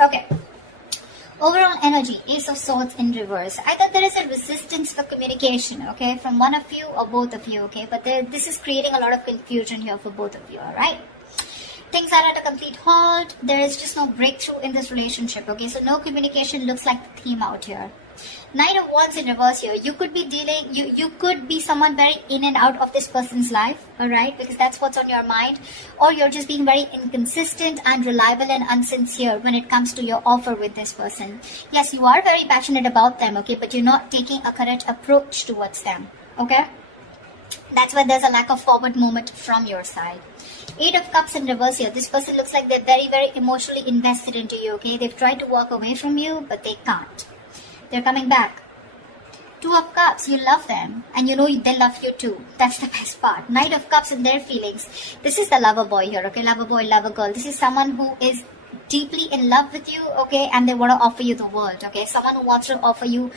Okay. Overall energy, Ace of Swords in reverse. Either there is a resistance for communication, okay, from one of you or both of you, okay, but this is creating a lot of confusion here for both of you, alright? Things are at a complete halt. There is just no breakthrough in this relationship, okay, so no communication looks like the theme out here. Knight of Wands in reverse here. You could be dealing, you could be someone very in and out of this person's life, alright, because that's what's on your mind, or you're just being very inconsistent, unreliable and unsincere when it comes to your offer with this person. Yes, you are very passionate about them, okay, but you're not taking a correct approach towards them, okay? That's why there's a lack of forward movement from your side. Eight of Cups in reverse here. This person looks like they're very, very emotionally invested into you, okay? They've tried to walk away from you, but they can't. They're coming back. Two of Cups, you love them and you know they love you too. That's the best part. Knight of Cups and their feelings. This is the lover boy here, okay? Lover boy, lover girl. This is someone who is deeply in love with you, okay? And they want to offer you the world, okay? Someone who wants to offer you,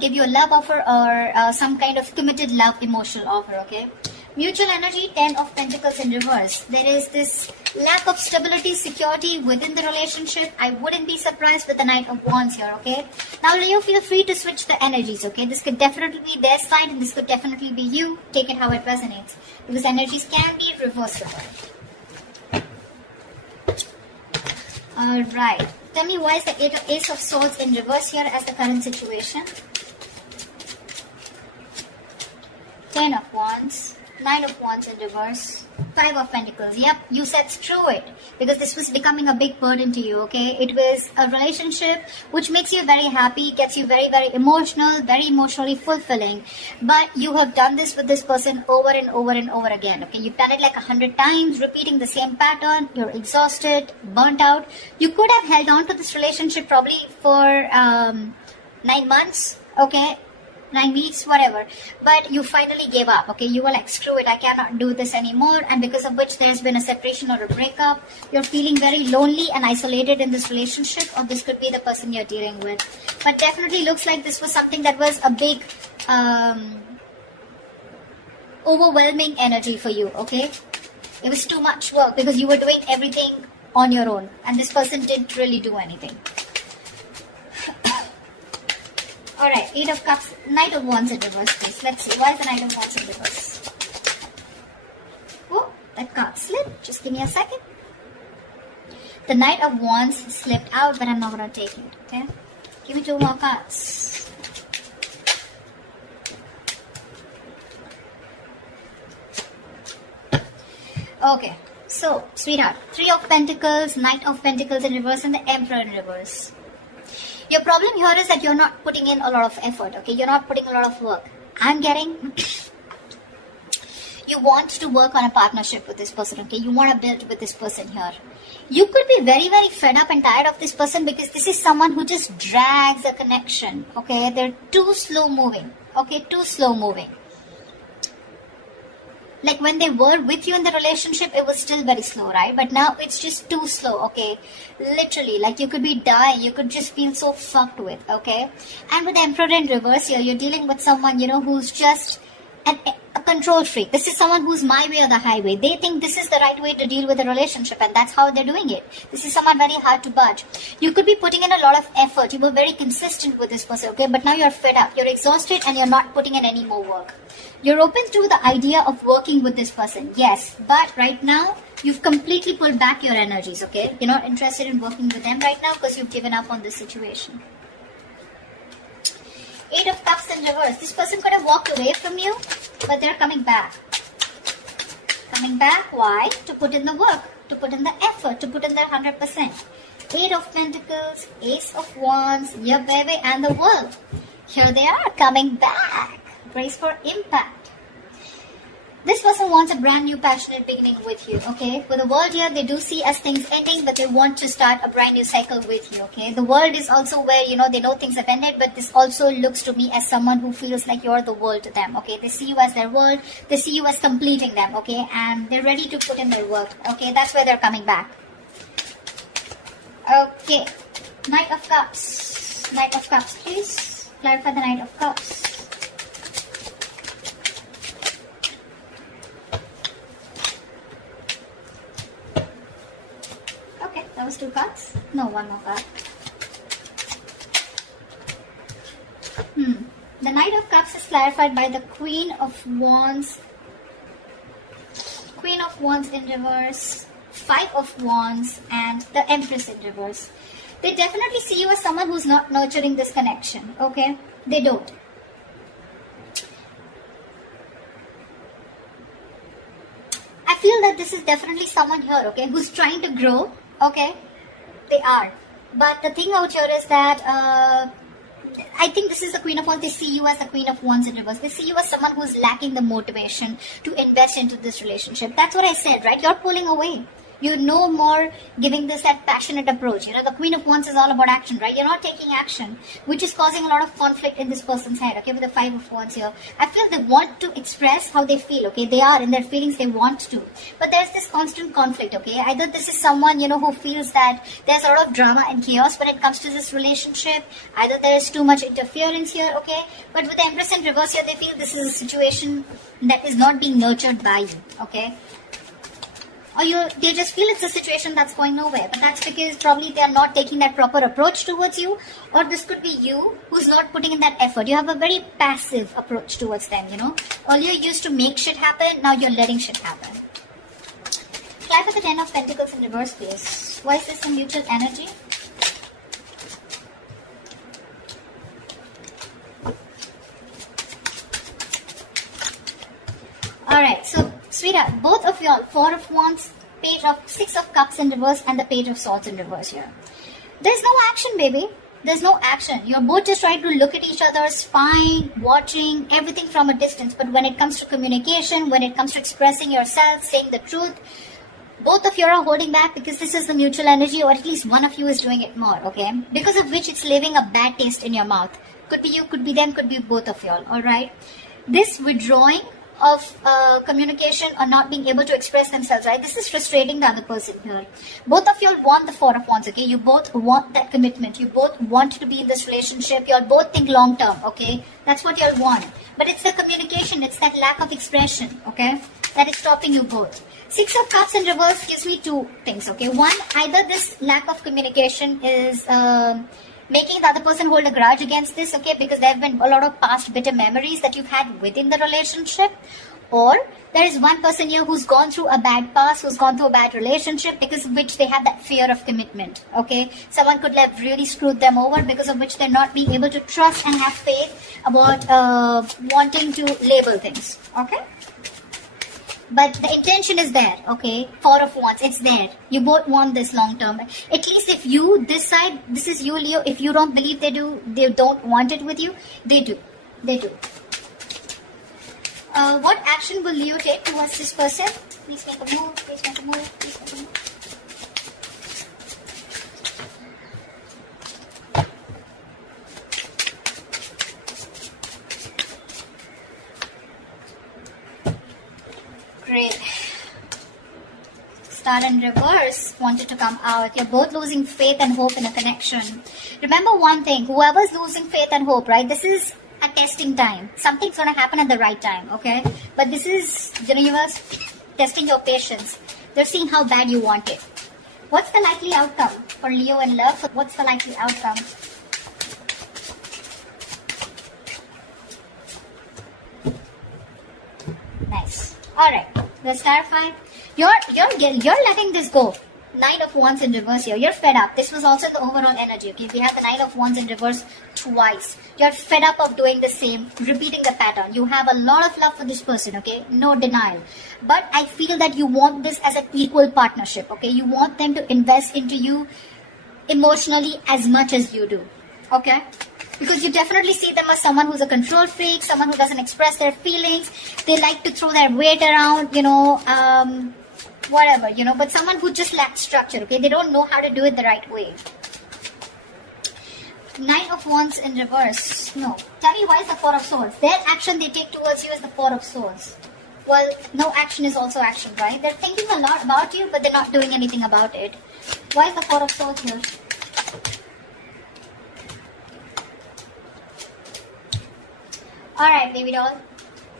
give you a love offer or some kind of committed love emotional offer, okay? Mutual energy, 10 of Pentacles in reverse. There is this lack of stability, security within the relationship. I wouldn't be surprised with the Knight of Wands here, okay? Now, Leo, feel free to switch the energies, okay? This could definitely be their side and this could definitely be you. Take it how it resonates. Because energies can be reversible. Alright. Tell me why is the Ace of Swords in reverse here as the current situation? 10 of Wands. 9 of Wands in reverse. 5 of Pentacles. Yep, you said screw it. Because this was becoming a big burden to you, okay? It was a relationship which makes you very happy, gets you very, very emotional, very emotionally fulfilling. But you have done this with this person over and over and over again, okay? You've done it like 100 times, repeating the same pattern. You're exhausted, burnt out. You could have held on to this relationship probably for 9 months, okay? 9 weeks, whatever, but you finally gave up, okay? You were like, screw it, I cannot do this anymore, and because of which there's been a separation or a breakup. You're feeling very lonely and isolated in this relationship, or this could be the person you're dealing with. But definitely looks like this was something that was a big overwhelming energy for you, okay? It was too much work because you were doing everything on your own and this person didn't really do anything. Alright, 8 of Cups, Knight of Wands in reverse, please. Let's see, why is the Knight of Wands in reverse? Oh, that card slipped. Just give me a second. The Knight of Wands slipped out, but I'm not going to take it, okay? Give me 2 more cards. Okay, so, sweetheart, 3 of Pentacles, Knight of Pentacles in reverse, and the Emperor in reverse. Your problem here is that you're not putting in a lot of effort, okay? You're not putting a lot of work. I'm getting... you want to work on a partnership with this person, okay? You want to build with this person here. You could be very, very fed up and tired of this person because this is someone who just drags a connection, okay? They're too slow moving, okay? Too slow moving. Like when they were with you in the relationship, it was still very slow, right? But now it's just too slow, okay? Literally, like you could be dying. You could just feel so fucked with, okay? And with the Emperor in reverse here, you're dealing with someone, you know, who's just a control freak. This is someone who's my way or the highway. They think this is the right way to deal with a relationship and that's how they're doing it. This is someone very hard to budge. You could be putting in a lot of effort. You were very consistent with this person, okay? But now you're fed up. You're exhausted and you're not putting in any more work. You're open to the idea of working with this person, yes. But right now, you've completely pulled back your energies, okay? You're not interested in working with them right now because you've given up on this situation. 8 of Cups in reverse. This person could have walked away from you, but they're coming back. Coming back, why? To put in the work, to put in the effort, to put in their 100%. 8 of Pentacles, Ace of Wands, yeah baby, and the World. Here they are, coming back. Brace for impact. This person wants a brand new passionate beginning with you, okay? With the World here, they do see as things ending, but they want to start a brand new cycle with you, okay? The World is also where, you know, they know things have ended, but this also looks to me as someone who feels like you're the world to them, okay? They see you as their world, they see you as completing them, okay? And they're ready to put in their work, okay? That's where they're coming back. Okay. Knight of Cups. Knight of Cups, please. Clarify the Knight of Cups. That was 2 cards. No, one more card. The Knight of Cups is clarified by the Queen of Wands. Queen of Wands in reverse, Five of Wands, and the Empress in reverse. They definitely see you as someone who's not nurturing this connection, okay? They don't. I feel that this is definitely someone here, okay, who's trying to grow, okay? They are. But the thing out here is that I think this is the Queen of Wands. They see you as the Queen of Wands in reverse. They see you as someone who's lacking the motivation to invest into this relationship. That's what I said, right? You're pulling away. You're no more giving this that passionate approach. You know, the Queen of Wands is all about action, right? You're not taking action, which is causing a lot of conflict in this person's head, okay, with the Five of Wands here. I feel they want to express how they feel, okay? They are in their feelings, they want to. But there's this constant conflict, okay? Either this is someone, you know, who feels that there's a lot of drama and chaos when it comes to this relationship. Either there is too much interference here, okay? But with the Empress in reverse here, they feel this is a situation that is not being nurtured by you, okay? Or they just feel it's a situation that's going nowhere. But that's because probably they are not taking that proper approach towards you. Or this could be you who's not putting in that effort. You have a very passive approach towards them, you know. Earlier you used to make shit happen. Now you're letting shit happen. Clarify the Ten of Pentacles in reverse, please. Why is this a mutual energy? Alright, so sweetheart, both of y'all, Four of Wands, Six of Cups in reverse, and the Page of Swords in reverse here. There's no action, baby. There's no action. You're both just trying to look at each other, spying, watching, everything from a distance. But when it comes to communication, when it comes to expressing yourself, saying the truth, both of you are holding back because this is the mutual energy, or at least one of you is doing it more, okay? Because of which it's leaving a bad taste in your mouth. Could be you, could be them, could be both of y'all, alright? This withdrawing of communication or not being able to express themselves, right? This is frustrating the other person here. Both of you all want the Four of Wands, okay? You both want that commitment. You both want to be in this relationship. You all both think long term, okay? That's what you all want. But it's the communication, it's that lack of expression, okay? That is stopping you both. Six of Cups in reverse gives me two things, okay? One, either this lack of communication is making the other person hold a grudge against this, okay, because there have been a lot of past bitter memories that you've had within the relationship, or there is one person here who's gone through a bad past, who's gone through a bad relationship, because of which they have that fear of commitment, okay? Someone could have really screwed them over, because of which they're not being able to trust and have faith about wanting to label things, okay? But the intention is there, okay? Four of Wands, it's there. You both want this long term. At least if you, this side, this is you, Leo. If you don't believe they don't want it with you, they do. They do. What action will Leo take towards this person? Please make a move, please make a move, please make a move. Great. Star in reverse wanted to come out. You're both losing faith and hope in a connection. Remember one thing, whoever's losing faith and hope, right? This is a testing time. Something's going to happen at the right time, okay? But this is the universe testing your patience. They're seeing how bad you want it. What's the likely outcome for Leo in love? What's the likely outcome? Nice. Alright, let's clarify. You're letting this go. Nine of Wands in reverse here. You're fed up. This was also the overall energy. Okay, we have the Nine of Wands in reverse twice. You're fed up of doing the same, repeating the pattern. You have a lot of love for this person, okay? No denial. But I feel that you want this as an equal partnership, okay? You want them to invest into you emotionally as much as you do, okay? Because you definitely see them as someone who's a control freak, someone who doesn't express their feelings. They like to throw their weight around, you know, whatever, you know, but someone who just lacks structure, okay? They don't know how to do it the right way. Nine of Wands in reverse. No. Tell me, why is the Four of Swords? Their action they take towards you is the Four of Swords. Well, no action is also action, right? They're thinking a lot about you, but they're not doing anything about it. Why is the Four of Swords here? Alright, baby doll.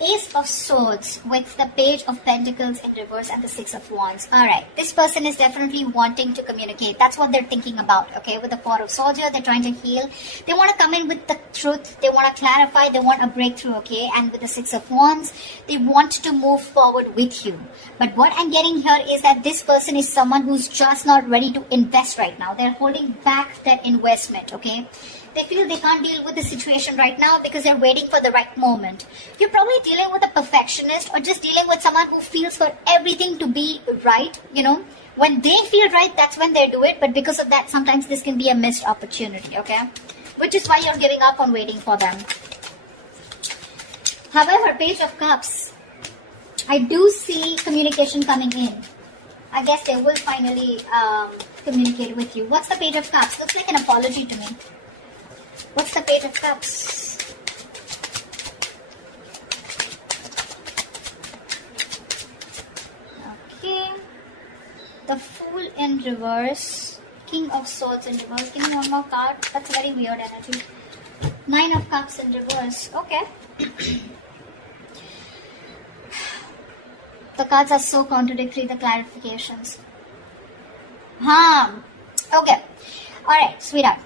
Ace of Swords with the Page of Pentacles in reverse and the Six of Wands. Alright, this person is definitely wanting to communicate. That's what they're thinking about, okay? With the Four of Swords here, they're trying to heal. They want to come in with the truth. They want to clarify. They want a breakthrough, okay? And with the Six of Wands, they want to move forward with you. But what I'm getting here is that this person is someone who's just not ready to invest right now. They're holding back that investment, okay? They feel they can't deal with the situation right now because they're waiting for the right moment. You're probably dealing with a perfectionist or just dealing with someone who feels for everything to be right, you know. When they feel right, that's when they do it. But because of that, sometimes this can be a missed opportunity, okay? Which is why you're giving up on waiting for them. However, Page of Cups, I do see communication coming in. I guess they will finally communicate with you. What's the Page of Cups? Looks like an apology to me. What's the Page of Cups? Okay. The Fool in reverse. King of Swords in reverse. Give me one more card. That's very weird energy. Nine of Cups in reverse. Okay. The cards are so contradictory, the clarifications. Okay. Alright, sweetheart.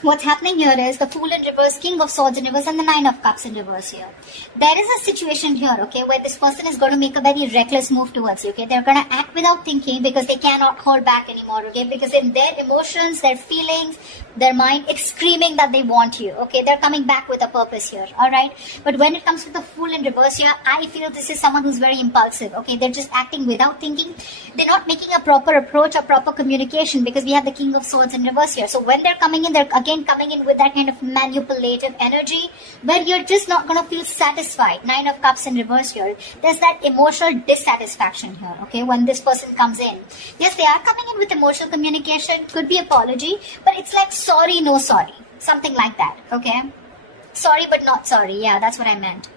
What's happening here is the Fool in reverse, King of Swords in reverse, and the Nine of Cups in reverse here. There is a situation here, okay, where this person is going to make a very reckless move towards you, okay. They're going to act without thinking because they cannot hold back anymore, okay. Because in their emotions, their feelings, their mind, it's screaming that they want you, okay. They're coming back with a purpose here, alright. But when it comes to the Fool in reverse here, I feel this is someone who's very impulsive, okay. They're just acting without thinking. They're not making a proper approach or proper communication because we have the King of Swords in reverse here. So when they're coming in, they're again coming in with that kind of manipulative energy where you're just not going to feel satisfied. Nine of Cups in reverse here. There's that emotional dissatisfaction here, okay, when this person comes in. Yes, they are coming in with emotional communication, could be apology, but it's like sorry, no sorry. Something like that, okay? Sorry but not sorry. Yeah, that's what I meant.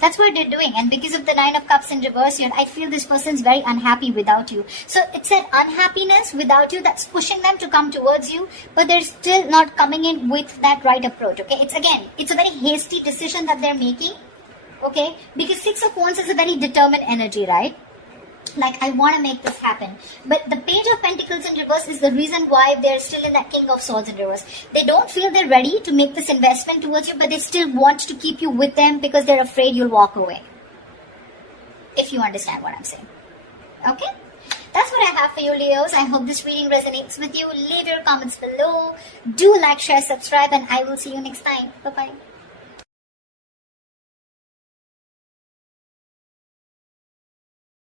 That's what they're doing, and because of the Nine of Cups in reverse here, I feel this person's very unhappy without you. So it's an unhappiness without you that's pushing them to come towards you, but they're still not coming in with that right approach, okay? It's a very hasty decision that they're making, okay? Because Six of Wands is a very determined energy, right? Like, I want to make this happen. But the Page of Pentacles in reverse is the reason why they're still in that King of Swords in reverse. They don't feel they're ready to make this investment towards you, but they still want to keep you with them because they're afraid you'll walk away. If you understand what I'm saying. Okay? That's what I have for you, Leos. I hope this reading resonates with you. Leave your comments below. Do like, share, subscribe, and I will see you next time. Bye-bye.